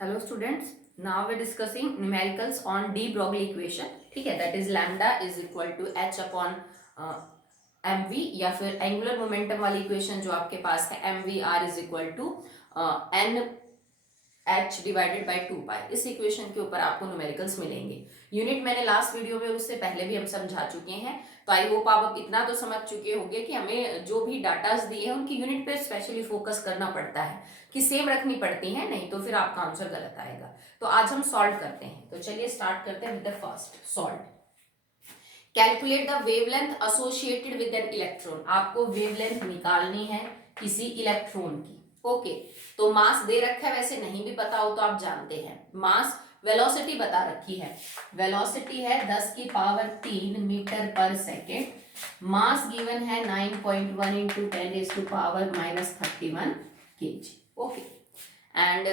Hello students, now we're discussing numericals on de Broglie equation. ठीक है, that is lambda is equal to h upon mv या फिर angular momentum वाली equation जो आपके पास है mv r is equal to n h divided by 2 पाई। इस equation के ऊपर आपको न्यूमेरिकल्स मिलेंगे। यूनिट मैंने लास्ट वीडियो में उससे पहले भी हम समझा चुके हैं, तो आई होप आप अब इतना तो समझ चुके होंगे कि हमें जो भी डाटाज दिए हैं उनकी यूनिट पे स्पेशली फोकस करना पड़ता है कि सेम रखनी पड़ती है, नहीं तो फिर आपका आंसर गलत आएगा। तो आज हम सॉल्व करते हैं, तो चलिए स्टार्ट करते हैं with the first solve. Calculate the wavelength associated with an electron. आपको वेवलेंथ निकालनी है किसी इलेक्ट्रॉन की। ओके, तो मास दे रखा है, वैसे नहीं भी पता हो तो आप जानते हैं मास। वेलोसिटी बता रखी है, वेलोसिटी है 10 की power 3 metre per second. Mass given है 9.1 into 10 raise to power -31 kg। Okay, and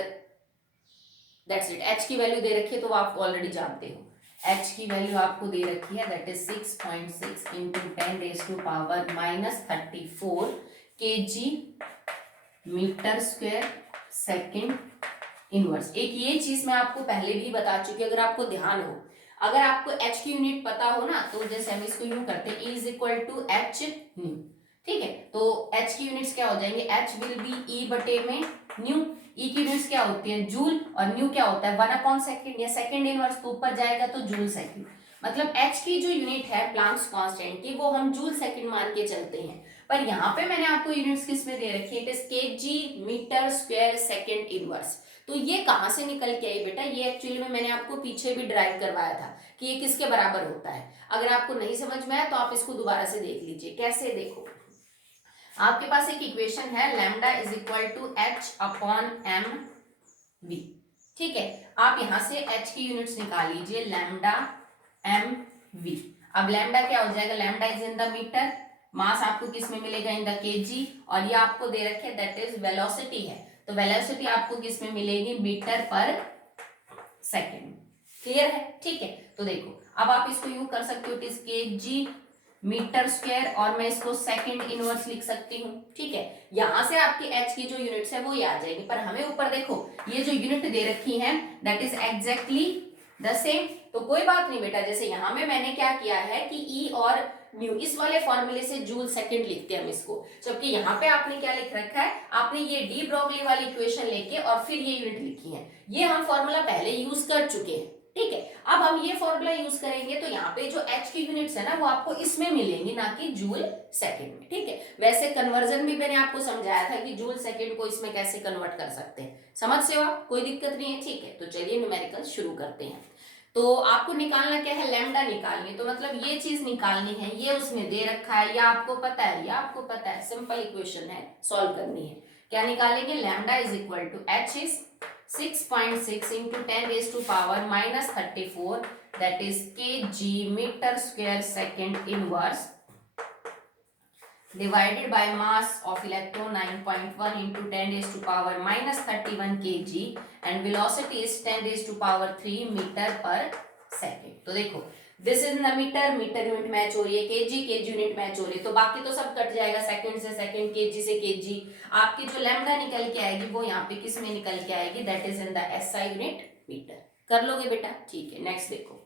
that's it. H की वैल्यू दे रखी है तो आप ऑलरेडी जानते हो, एच की वैल्यू आपको दे रखी है, that is 6.6 into 10 raise to power -34 kg metre square second inverse. एक ये चीज मैं आपको पहले भी बता चुकी, अगर आपको ध्यान हो, अगर आपको एच की यूनिट पता हो ना, तो जैसे हम इसको यूं करते हैं, E is equal to H nu. ठीक है, तो एच की यूनिट्स क्या हो जाएंगे, एच विल बी ई बटे में न्यू। ई की यूनिट्स क्या होती है, जूल, और न्यू क्या होता है 1/सेकेंड या सेकेंड इनवर्स, तो ऊपर जाएगा तो जूल सेकेंड। मतलब एच की जो यूनिट है प्लांक्स कांस्टेंट की, वो हम जूल सेकेंड मान के चलते हैं, पर यहाँ पे मैंने आपको यूनिट्स किस में दे रखी है, it is KG metre square second inverse. तो ये कहां से निकल के आई बेटा, ये एक्चुअली में मैंने आपको पीछे भी ड्राइव करवाया था कि ये किसके बराबर होता है। अगर आपको नहीं समझ में आया तो आप इसको दोबारा से देख लीजिए। कैसे, देखो आपके पास एक इक्वेशन है, lambda is equal to H upon M V. ठीक है, आप यहां से एच की यूनिट्स निकाल लीजिए, लैम्डा एम वी। अब लैम्डा क्या हो जाएगा, lambda is in the metre, mass आपको किस में मिलेगा, इन द केजी, और ये आपको दे रखे दैट इज वेलोसिटी है, तो वेलोसिटी आपको किस में मिलेगी, मीटर पर सेकेंड। क्लियर है, ठीक है। तो देखो अब आप इसको यूं कर सकते हो, it is KG metre square, और मैं इसको सेकेंड इनवर्स लिख सकती हूँ। ठीक है, यहां से आपकी एच की जो यूनिट्स है वो ये आ जाएगी, पर हमें ऊपर देखो ये जो यूनिट दे रखी है that is exactly the same. तो कोई बात नहीं बेटा, जैसे यहां में मैंने क्या किया है कि ई और न्यू, इस वाले फॉर्मूले से जूल सेकंड लिखते हैं हम इसको, जबकि यहाँ पे आपने क्या लिख रखा है, आपने ये डी ब्रोगली वाली इक्वेशन लेके और फिर ये यूनिट लिखी है। ये हम फॉर्मूला पहले यूज कर चुके हैं। ठीक है, अब हम ये फॉर्मूला यूज करेंगे, तो यहाँ पे जो एच की यूनिट्स है ना वो आपको इसमें मिलेंगी, ना कि जूल सेकंड में। ठीक है, वैसे कन्वर्जन भी मैंने आपको समझाया था कि जूल सेकंड को इसमें कैसे कन्वर्ट कर सकते हैं, समझ से हो आप, कोई दिक्कत नहीं है। ठीक है, तो चलिए न्यूमेरिकल शुरू करते हैं। तो आपको निकालना क्या है, लैम्डा निकालनी है, तो मतलब ये चीज निकालनी है, ये उसमें दे रखा है, या आपको पता है, या आपको पता है, सिंपल इक्वेशन है, सॉल्व करनी है। क्या निकालेंगे, lambda is equal to h is 6.6 into 10 raise to power -34, that is kg metre square second inverse, divided by mass of electron 9.1 into 10 raised to power -31 kg and velocity is 10 raised to power 3 metre per second. तो देखो this is the metre, metre unit match हो रही है, KG KG unit match हो रही है, तो बाकी तो सब कट जाएगा, सेकंड से सेकंड, केजी से केजी। आपकी जो लैम्डा निकल के आएगी वो यहाँ पे किस में निकल के आएगी, that is in the SI unit metre. कर लोगे बेटा, ठीक है। नेक्स्ट देखो,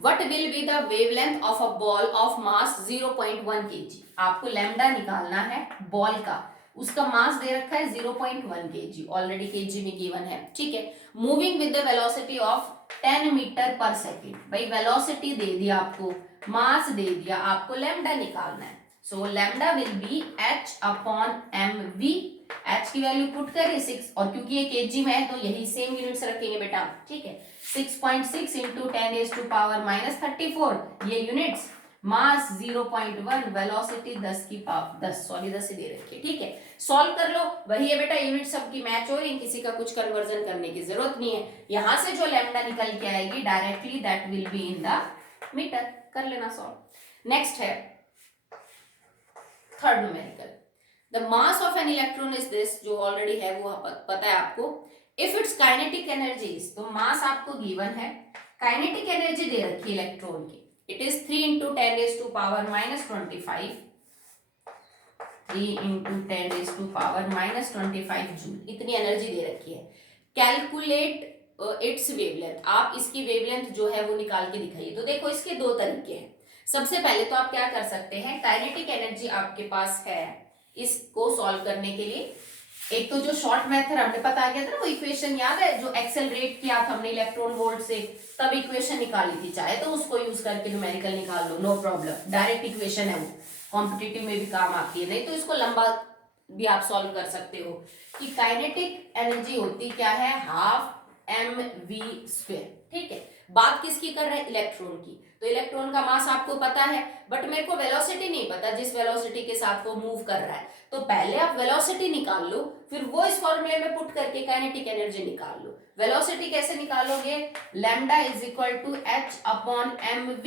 What will be the wavelength of a ball of mass 0.1 kg? आपको लैम्डा निकालना है बॉल का, उसका मास दे रखा है 0.1 kg, ऑलरेडी kg में गिवन है। ठीक है, moving with the velocity of 10 metre per second. भाई वेलोसिटी दे दिया आपको, मास दे दिया आपको, लैम्डा निकालना है। So lambda will be h upon M v. H की वैल्यू पुट करिए 6, और क्योंकि ये केजी में है तो यही सेम यूनिट्स रखेंगे बेटा। ठीक है, 6.6 इंटू 10 रेज़ टू पावर -34, ये यूनिट्स, मास 0.1, वेलोसिटी 10 की पावर 10 ही दे रखी है। ठीक है, सॉल्व कर लो, वही है बेटा, यूनिट सबकी मैच हो रही है, किसी का कुछ कन्वर्जन करने की जरूरत नहीं है। यहां से जो लैम्डा निकल के आएगी directly that will be in the metre. कर लेना सॉल्व। नेक्स्ट है third numerical, the mass of an electron is this, जो ऑलरेडी है वो पता है आपको। इफ इट्स काइनेटिक एनर्जी, तो मास आपको गिवन है, काइनेटिक एनर्जी दे रखी है इलेक्ट्रॉन की, it is 3 into 10 raise to power -25 3 × 10⁻⁻25 joule, इतनी एनर्जी दे रखी है। कैलकुलेट इट्स वेवलेंथ, आप इसकी वेवलेंथ जो है वो निकाल के दिखाइए। तो देखो इसके दो तरीके हैं। सबसे पहले तो आप क्या कर सकते हैं, काइनेटिक एनर्जी आपके पास है, इसको सॉल्व करने के लिए एक तो जो शॉर्ट मेथड हमने पता किया था ना, वो इक्वेशन याद है जो एक्सेलरेट किया था हमने इलेक्ट्रॉन वोल्ट से, तब इक्वेशन निकाली थी, चाहे तो उसको यूज करके न्यूमेरिकल निकाल लो, नो प्रॉब्लम, डायरेक्ट इक्वेशन है वो, कॉम्पिटिटिव में भी काम आती है। नहीं तो इसको लंबा भी आप सॉल्व कर सकते हो कि काइनेटिक एनर्जी होती क्या है, 12mv²। ठीक है, बात किसकी कर रहे हैं, इलेक्ट्रॉन की। तो इलेक्ट्रॉन का मास आपको पता है, बट मेरे को वेलोसिटी नहीं पता जिस वेलोसिटी के साथ वो मूव कर रहा है। तो पहले आप वेलोसिटी निकाल लो, फिर वो इस फॉर्मूले में पुट करके काइनेटिक एनर्जी निकाल लो। वेलोसिटी कैसे निकालोगे, lambda is equal to h/mv।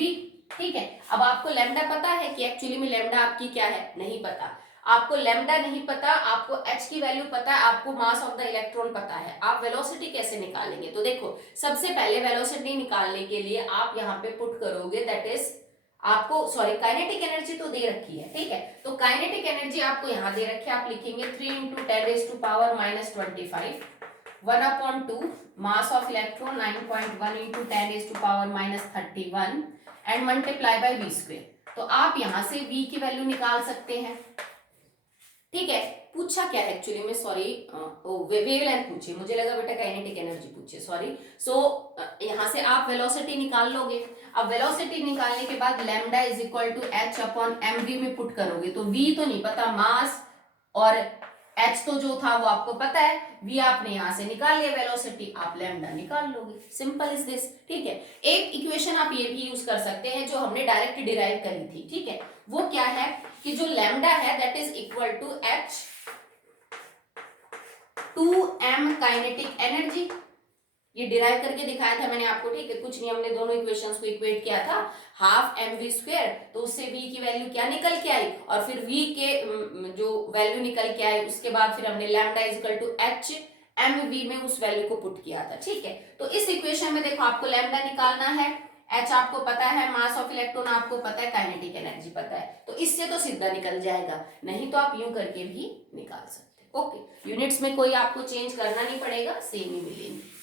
ठीक है, अब आपको लैम्डा पता है कि एक्चुअली में लैम्डा आपकी क्या है, नहीं पता। आपको लैम्डा नहीं पता, आपको h की वैल्यू पता है, आपको मास ऑफ द इलेक्ट्रॉन पता है, आप वेलोसिटी कैसे निकालेंगे। तो देखो सबसे पहले वेलोसिटी निकालने के लिए आप यहाँ पे पुट करोगे, दैट इज आपको काइनेटिक एनर्जी तो दे रखी है। ठीक है, तो काइनेटिक एनर्जी आपको यहाँ दे रखी है, आप लिखेंगे 3 × 10⁻⁻25 1/2 mass of electron 9.1 × 10⁻31 and multiply by v²। तो आप यहाँ से v की वैल्यू निकाल सकते हैं। ठीक है, पूछा क्या है एक्चुअली में, वेवलेंथ पूछे, मुझे लगा बेटा काइनेटिक एनर्जी पूछे, सॉरी। यहाँ से आप वेलोसिटी निकाल लोगे। अब वेलोसिटी निकालने के बाद lambda is equal to h/mv में पुट करोगे, तो v तो नहीं पता, मास और h तो जो था वो आपको पता है, v आपने यहाँ से निकाल लिया, वेलोसिटी आप लैम्डा निकाल लोगे, सिंपल इज दिस। ठीक है, एक इक्वेशन आप ये भी यूज कर सकते हैं जो हमने डायरेक्ट डिराइव करी थी। ठीक है, वो क्या है कि जो लैम्डा है that is equal to h/2m kinetic energy, ये डिराइव करके दिखाया था मैंने आपको। ठीक है, कुछ नहीं, हमने दोनों इक्वेशंस को इक्वेट किया था, 12mv², तो उससे v की वैल्यू क्या निकल के आई, और फिर v के जो वैल्यू निकल के आई उसके बाद फिर हमने lambda is equal to h/mv में उस वैल्यू को पुट किया था। ठीक है, तो इस इक्वेशन में देखो आपको लैम्डा निकालना है, h आपको पता है, मास ऑफ इलेक्ट्रॉन आपको पता है, काइनेटिक एनर्जी पता है, तो इससे तो सीधा निकल जाएगा, नहीं तो आप यूं करके भी निकाल सकते हैं। ओके, यूनिट्स में कोई आपको चेंज करना नहीं पड़ेगा, सेम ही मिलेंगे।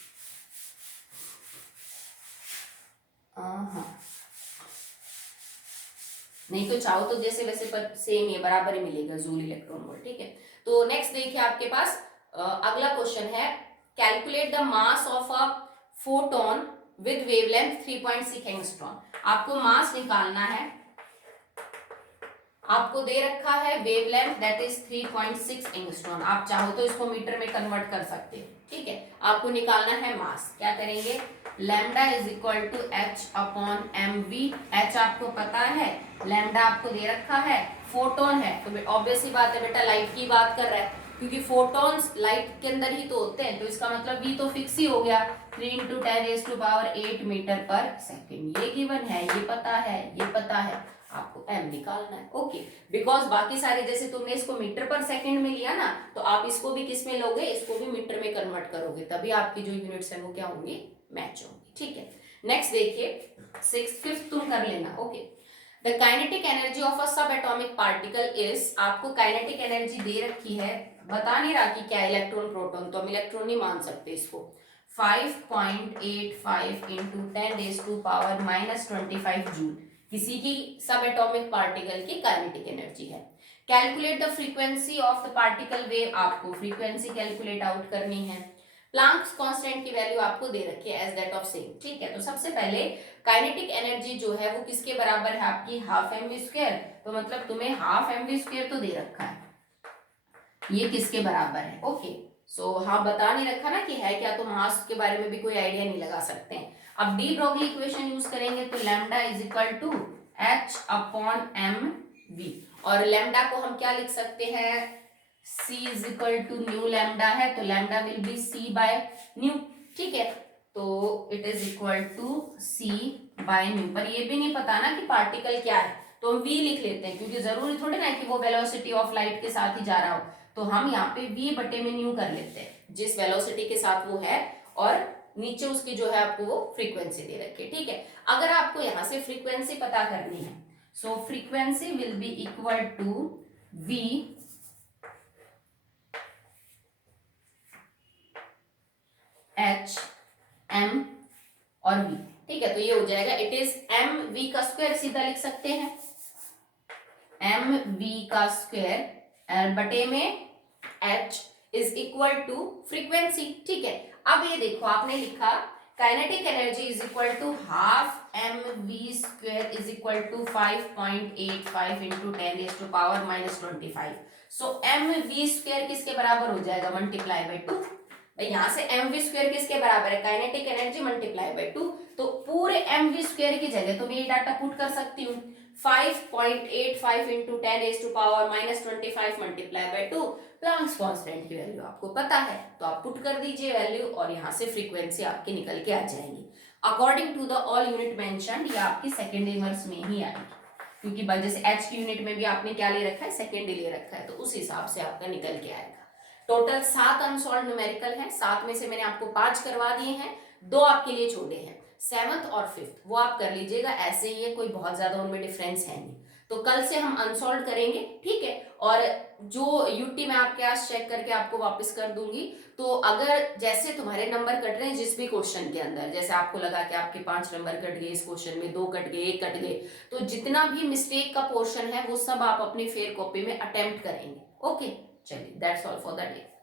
नहीं तो चाहो तो जैसे वैसे पर सेम ही बराबर ही मिलेगा, जूल इलेक्ट्रॉन वोल्ट। ठीक है, तो नेक्स्ट देखिए आपके पास अगला क्वेश्चन है, calculate the mass of a photon with wavelength 3.6 angstrom. आपको मास निकालना है, आपको दे रखा है वेवलेंथ दैट इज 3.6 एंगस्ट्रॉम, आप चाहो तो इसको मीटर में कन्वर्ट कर सकते हो। ठीक है, आपको निकालना है मास, क्या करेंगे, lambda is equal to h/mv, h आपको पता है, लैम्डा आपको दे रखा है, फोटोन है तो ऑब्वियस ही बात है बेटा लाइट की बात कर रहा है, क्योंकि फोटॉन्स लाइट के अंदर ही तो होते हैं, तो इसका मतलब v तो फिक्स ही हो गया, 3 × 10⁸ मीटर पर सेकेंड, ये गिवन है, ये पता है, ये पता है, आपको m निकालना है। ओके, बिकॉज बाकी सारे जैसे तुमने इसको मीटर पर सेकंड में लिया ना, तो आप इसको भी किस में लोगे, इसको भी मीटर में कन्वर्ट करोगे, तभी आपकी जो यूनिट्स है वो क्या होंगी, मैच होंगी। ठीक है, नेक्स्ट देखिए 5th तुम कर लेना। Okay, the kinetic energy of a सब एटॉमिक पार्टिकल इज, आपको काइनेटिक एनर्जी दे रखी है, बता नहीं रहा कि क्या इलेक्ट्रॉन प्रोटॉन, तो हम इलेक्ट्रॉन नहीं मान सकते इसको, 5.85 × 10⁻⁻25 जूल किसी की सब एटॉमिक पार्टिकल की काइनेटिक एनर्जी है। Calculate the frequency of the particle wave, आपको फ्रीक्वेंसी कैलकुलेट आउट करनी है। प्लैंक्स कांस्टेंट की वैल्यू आपको दे रखी है एज दैट ऑफ सेम। ठीक है, तो सबसे पहले काइनेटिक एनर्जी जो है वो किसके बराबर है, आपकी 12mv², तो मतलब तुम्हें 12mv² तो दे रखा है, ये किसके बराबर है। ओके, सो हाँ बता नहीं रखा ना कि है क्या, तो मास के बारे में भी कोई आइडिया नहीं लगा सकते हैं। अब डी ब्रोगली इक्वेशन यूज करेंगे, तो lambda is equal to h/mv, और लैम्डा को हम क्या लिख सकते हैं, c is equal to nu lambda है, तो लैम्डा विल बी c/न्यू। ठीक है, तो इट इज इक्वल टू c/न्यू, पर ये भी नहीं पता ना कि पार्टिकल क्या है, तो हम v लिख लेते हैं, क्योंकि जरूरी थोड़ी ना कि वो वेलोसिटी ऑफ लाइट के साथ ही जा रहा हो, तो हम यहाँ पे v/न्यू कर लेते हैं, जिस वेलोसिटी के साथ वो है, और नीचे उसकी जो है आपको वो फ्रीक्वेंसी दे रखी है। ठीक है, अगर आपको यहाँ से फ्रीक्वेंसी पता करनी है, so frequency will be equal to v H M और वी, ठीक है। तो ये हो जाएगा इट इज एम वी का स्क्वायर, सीधा लिख सकते हैं एम वी का स्क्वायर बटे में h is equal to frequency, ठीक है। अब ये देखो आपने लिखा kinetic energy is equal to half m v square is equal to 5.85 into 10⁻⁻25। So m v square किसके बराबर हो जाएगा, मल्टीप्लाई बाई 2। यहां से एम वी स्क्वायर किसके बराबर है, काइनेटिक एनर्जी मल्टीप्लाई बाई 2। तो पूरे एम वी स्क्वायर की जगह तो मैं ये डाटा पुट कर सकती हूँ 5.85 into 10⁻⁻25 multiply by 2। Planck's constant की वैल्यू आपको पता है, तो आप पुट कर दीजिए वैल्यू और यहाँ से फ्रीक्वेंसी आपकी निकल के आ जाएगी according to the all unit mentioned. या आपकी सेकेंड इनवर्स में ही आएगी, क्योंकि जैसे एच की यूनिट में भी आपने क्या ले रखा है, सेकेंड ले रखा है, तो उस हिसाब से आपका निकल के आएगा। टोटल 7 अनसॉल्व न्यूमेरिकल है, 7 में से मैंने आपको 5 करवा दिए हैं, 2 आपके लिए छोड़े हैं, 7th और 5th वो आप कर लीजिएगा, ऐसे ही है, कोई बहुत ज्यादा उनमें डिफरेंस है नहीं। तो कल से हम अनसॉल्व करेंगे, ठीक है। और जो यूटी मैं आपके पास चेक करके आपको वापस कर दूंगी, तो अगर जैसे तुम्हारे नंबर कट रहे हैं जिस भी क्वेश्चन के अंदर, जैसे आपको लगा कि आपके 5 नंबर कट गए इस क्वेश्चन में, 2 कट गए, 1 कट गए, तो जितना भी मिस्टेक का पोर्शन है वो सब आप अपनी फेयर कॉपी में अटेम्प्ट करेंगे। ओके, चलिए that's all for the day.